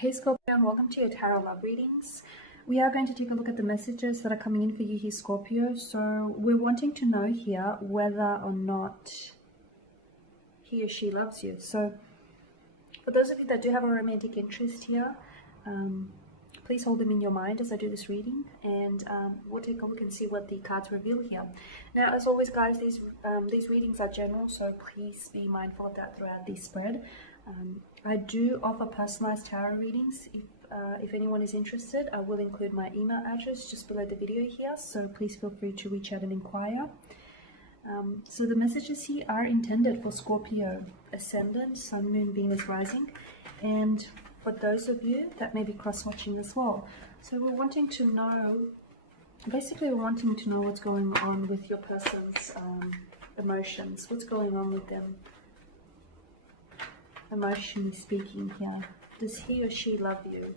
Hey Scorpio, and welcome to your tarot love readings. We are going to take a look at the messages that are coming in for you here, Scorpio. So we're wanting to know here whether or not he or she loves you. So for those of you that do have a romantic interest here, please hold them in your mind as I do this reading, and we'll take a look and see what the cards reveal here. Now, as always, guys, these readings are general, so please be mindful of that throughout the spread. I do offer personalized tarot readings. If anyone is interested, I will include my email address just below the video here, so please feel free to reach out and inquire. So the messages here are intended for Scorpio ascendant, Sun, Moon, Venus, Rising, and for those of you that may be cross-watching as well. So we're wanting to know, basically we're wanting to know what's going on with your person's emotions. What's going on with them, emotionally speaking here. Does he or she love you?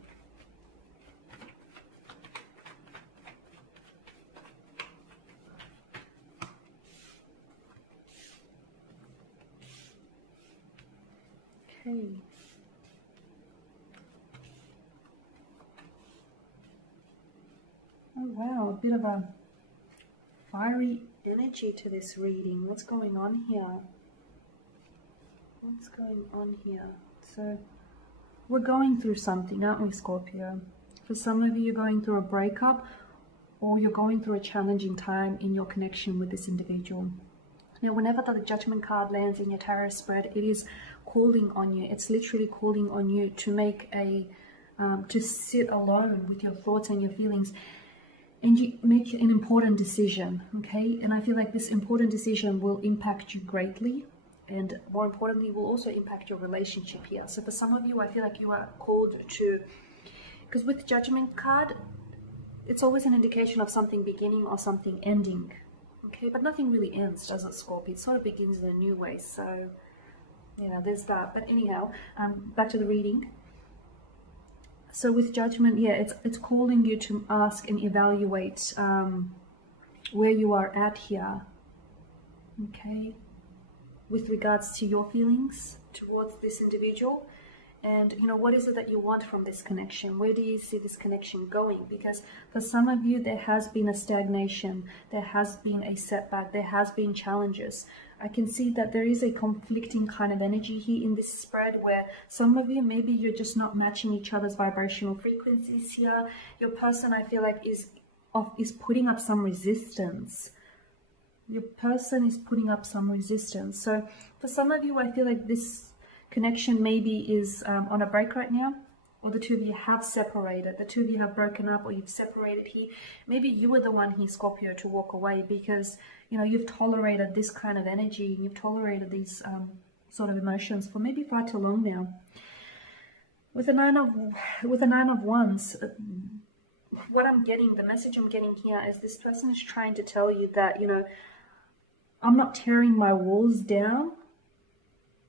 Okay. Oh wow, a bit of a fiery energy to this reading. What's going on here? What's going on here? So we're going through something, aren't we, Scorpio? For some of you, you're going through a breakup, or you're going through a challenging time in your connection with this individual. Now, whenever the Judgment card lands in your tarot spread, it is calling on you. It's literally calling on you to make to sit alone with your thoughts and your feelings, and you make an important decision, okay? And I feel like this important decision will impact you greatly, and more importantly, will also impact your relationship here. So for some of you, I feel like you are called to, because with Judgment card, it's always an indication of something beginning or something ending, okay? But nothing really ends, does it, Scorpio? It sort of begins in a new way. So, you know, there's that. But anyhow, back to the reading. So with Judgment, yeah, it's calling you to ask and evaluate where you are at here, okay, with regards to your feelings towards this individual. And, you know, what is it that you want from this connection? Where do you see this connection going? Because for some of you, there has been a stagnation, there has been a setback, there has been challenges. I can see that there is a conflicting kind of energy here in this spread, where some of you, maybe you're just not matching each other's vibrational frequencies here. Your person, I feel like, is putting up some resistance. Your person is putting up some resistance. So for some of you, I feel like this connection maybe is on a break right now, or the two of you have separated, the two of you have broken up, or you've separated here. Maybe you were the one here, Scorpio, to walk away because, you know, you've tolerated this kind of energy, you've tolerated these sort of emotions for maybe far too long now. With the Nine of Wands, what I'm getting, the message I'm getting here is this person is trying to tell you that, you know, I'm not tearing my walls down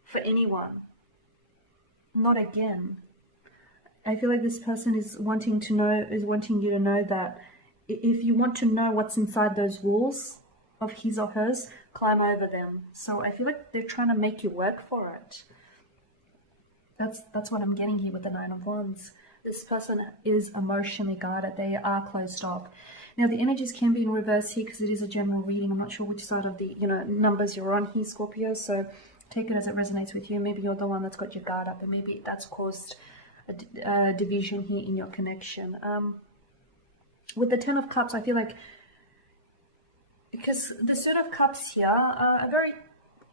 for anyone. Not again. I feel like this person is wanting you to know that if you want to know what's inside those walls of his or hers, climb over them. So I feel like they're trying to make you work for it. That's what I'm getting here with the Nine of Wands. This person is emotionally guarded. They are closed off. Now, the energies can be in reverse here because it is a general reading. I'm not sure which side of the, you know, numbers you're on here, Scorpio. So take it as it resonates with you. Maybe you're the one that's got your guard up, and maybe that's caused a division here in your connection. With the Ten of Cups, I feel like, because the Suit of Cups here are very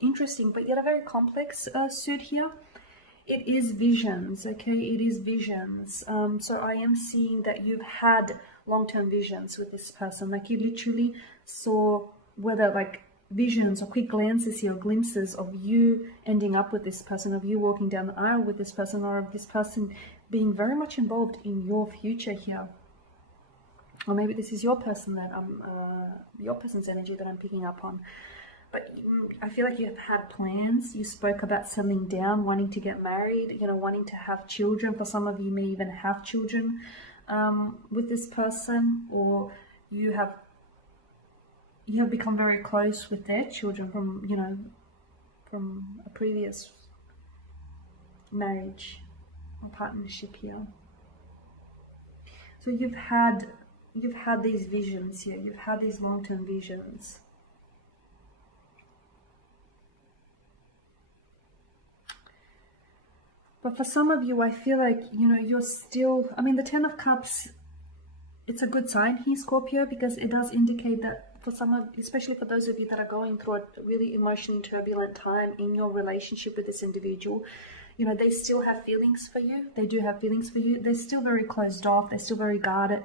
interesting, but yet a very complex suit here. It is visions, okay? It is visions. So I am seeing that you've had long-term visions with this person. Like you literally saw, whether like visions or quick glances here, or glimpses of you ending up with this person, of you walking down the aisle with this person, or of this person being very much involved in your future here. Or maybe this is your person that your person's energy that I'm picking up on. But I feel like you've had plans. You spoke about settling down, wanting to get married, you know, wanting to have children. For some of you may even have children with this person, or you have become very close with their children from, you know, from a previous marriage. or partnership here. So you've had these visions here. You've had these long-term visions. But for some of you, I feel like, you know, you're still, I mean, the Ten of Cups, it's a good sign here, Scorpio, because it does indicate that for some of, especially for those of you that are going through a really emotionally turbulent time in your relationship with this individual, you know, they still have feelings for you. They do have feelings for you. They're still very closed off. They're still very guarded.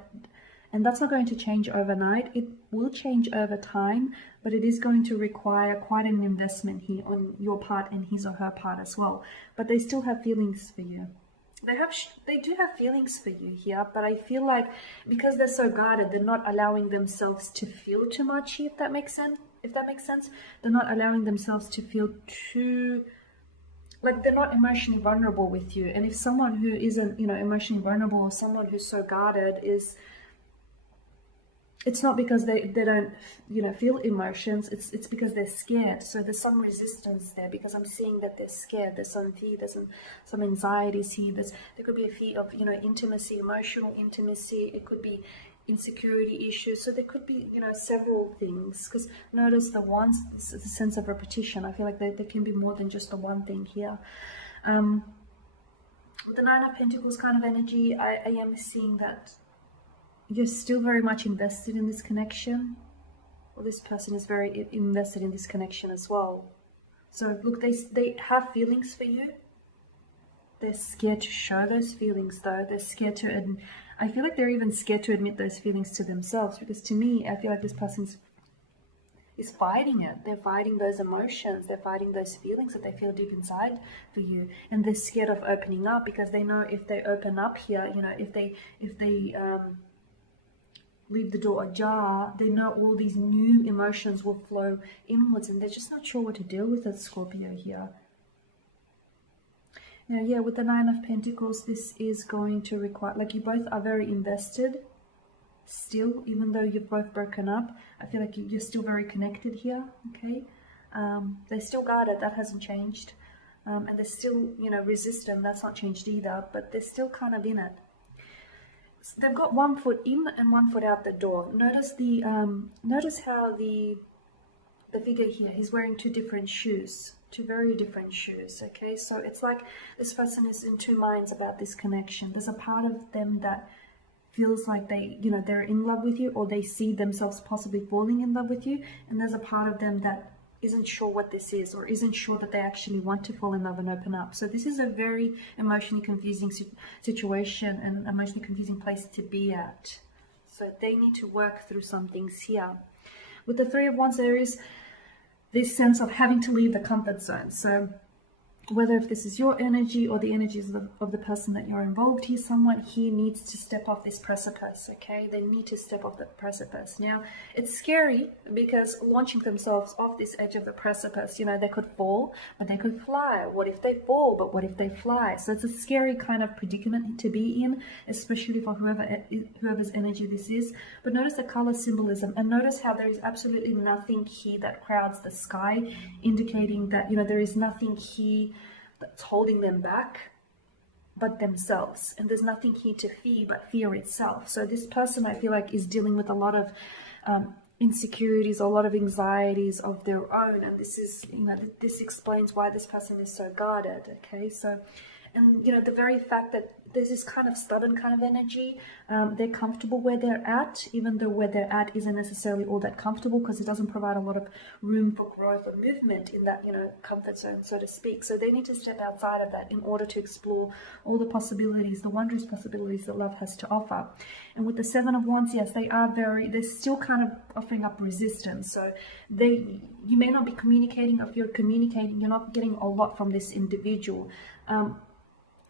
And that's not going to change overnight. It will change over time, but it is going to require quite an investment here on your part and his or her part as well. But they still have feelings for you. They do have feelings for you here, but I feel like because they're so guarded, they're not allowing themselves to feel too much here, if that makes sense. They're not allowing themselves to feel too, like, they're not emotionally vulnerable with you. And if someone who isn't, you know, emotionally vulnerable, or someone who's so guarded is, it's not because they don't, you know, feel emotions. It's because they're scared. So there's some resistance there, because I'm seeing that they're scared. There's some fear. There's some anxieties here. There could be a fear of, you know, intimacy, emotional intimacy. It could be insecurity issues. So there could be, you know, several things. Because notice the ones, the sense of repetition. I feel like there can be more than just the one thing here. With the Nine of Pentacles kind of energy, I am seeing that you're still very much invested in this connection, or this person is very invested in this connection as well. So look, they have feelings for you. They're scared to show those feelings, though. They're scared to, I feel like they're even scared to admit those feelings to themselves, because to me, I feel like this person is fighting it. They're fighting those emotions. They're fighting those feelings that they feel deep inside for you, and they're scared of opening up, because they know if they open up here, you know, if they leave the door ajar, they know all these new emotions will flow inwards, and they're just not sure what to deal with it, Scorpio here. Now, yeah, with the Nine of Pentacles, this is going to require, like, you both are very invested still, even though you've both broken up. I feel like you're still very connected here, okay? They're still guarded, that hasn't changed. And they're still, you know, resistant, that's not changed either, but they're still kind of in it. They've got 1 foot in and 1 foot out the door. Notice notice how the figure here, he's wearing 2 different shoes, 2 very different shoes. Okay, so it's like this person is in 2 minds about this connection. There's a part of them that feels like they, you know, they're in love with you, or they see themselves possibly falling in love with you, and there's a part of them that isn't sure what this is, or isn't sure that they actually want to fall in love and open up. So this is a very emotionally confusing situation, and emotionally confusing place to be at. So they need to work through some things here. With the Three of Wands, there is this sense of having to leave the comfort zone. So whether if this is your energy or the energies of the person that you're involved here, someone here needs to step off this precipice, okay? They need to step off the precipice. Now, it's scary because launching themselves off this edge of the precipice, you know, they could fall, but they could fly. What if they fall, but what if they fly? So it's a scary kind of predicament to be in, especially for whoever's energy this is. But notice the color symbolism, and notice how there is absolutely nothing here that crowds the sky, indicating that, you know, there is nothing here that's holding them back but themselves, and there's nothing here to fear but fear itself. So this person, I feel like, is dealing with a lot of insecurities, a lot of anxieties of their own, and this is, you know, this explains why this person is so guarded. Okay, so, and you know, the very fact that there's this kind of stubborn kind of energy, they're comfortable where they're at, even though where they're at isn't necessarily all that comfortable, because it doesn't provide a lot of room for growth or movement in that, you know, comfort zone, so to speak. So they need to step outside of that in order to explore all the possibilities, the wondrous possibilities that love has to offer. And with the Seven of Wands, yes, they're still kind of offering up resistance. So you may not be communicating, or if you're communicating, you're not getting a lot from this individual.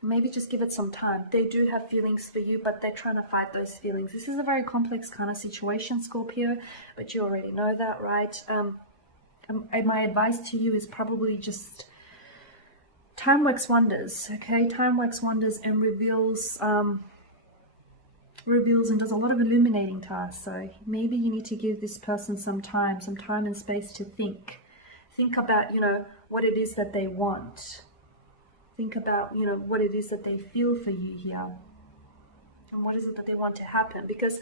Maybe just give it some time. They do have feelings for you, but they're trying to fight those feelings. This is a very complex kind of situation, Scorpio, but you already know that, right? My advice to you is probably just time works wonders, okay? Time works wonders and reveals and does a lot of illuminating tasks. So maybe you need to give this person some time and space to think about, you know, what it is that they want. Think about, you know, what it is that they feel for you here. And what is it that they want to happen? Because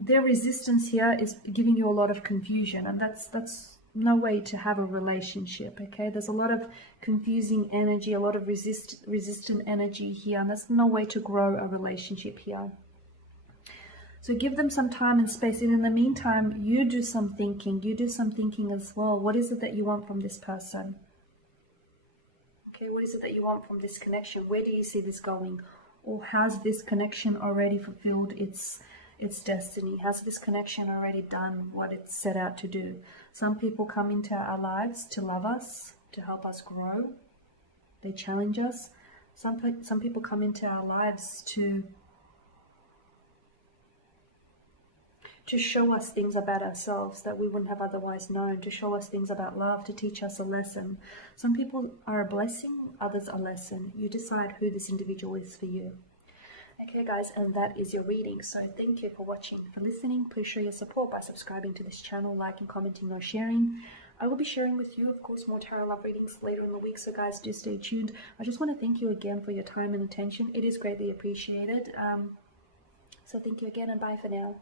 their resistance here is giving you a lot of confusion, and that's no way to have a relationship. Okay, there's a lot of confusing energy, a lot of resistant energy here, and that's no way to grow a relationship here. So give them some time and space, and in the meantime, you do some thinking. You do some thinking as well. What is it that you want from this person? Okay, what is it that you want from this connection? Where do you see this going? Or has this connection already fulfilled its destiny? Has this connection already done what it's set out to do? Some people come into our lives to love us, to help us grow. They challenge us. Some people come into our lives to show us things about ourselves that we wouldn't have otherwise known, to show us things about love, to teach us a lesson. Some people are a blessing, others a lesson. You decide who this individual is for you. Okay guys, and that is your reading. So thank you for watching, for listening. Please show your support by subscribing to this channel, liking, commenting or sharing. I will be sharing with you, of course, more tarot love readings later in the week, so guys, do stay tuned. I just want to thank you again for your time and attention. It is greatly appreciated. So thank you again, and bye for now.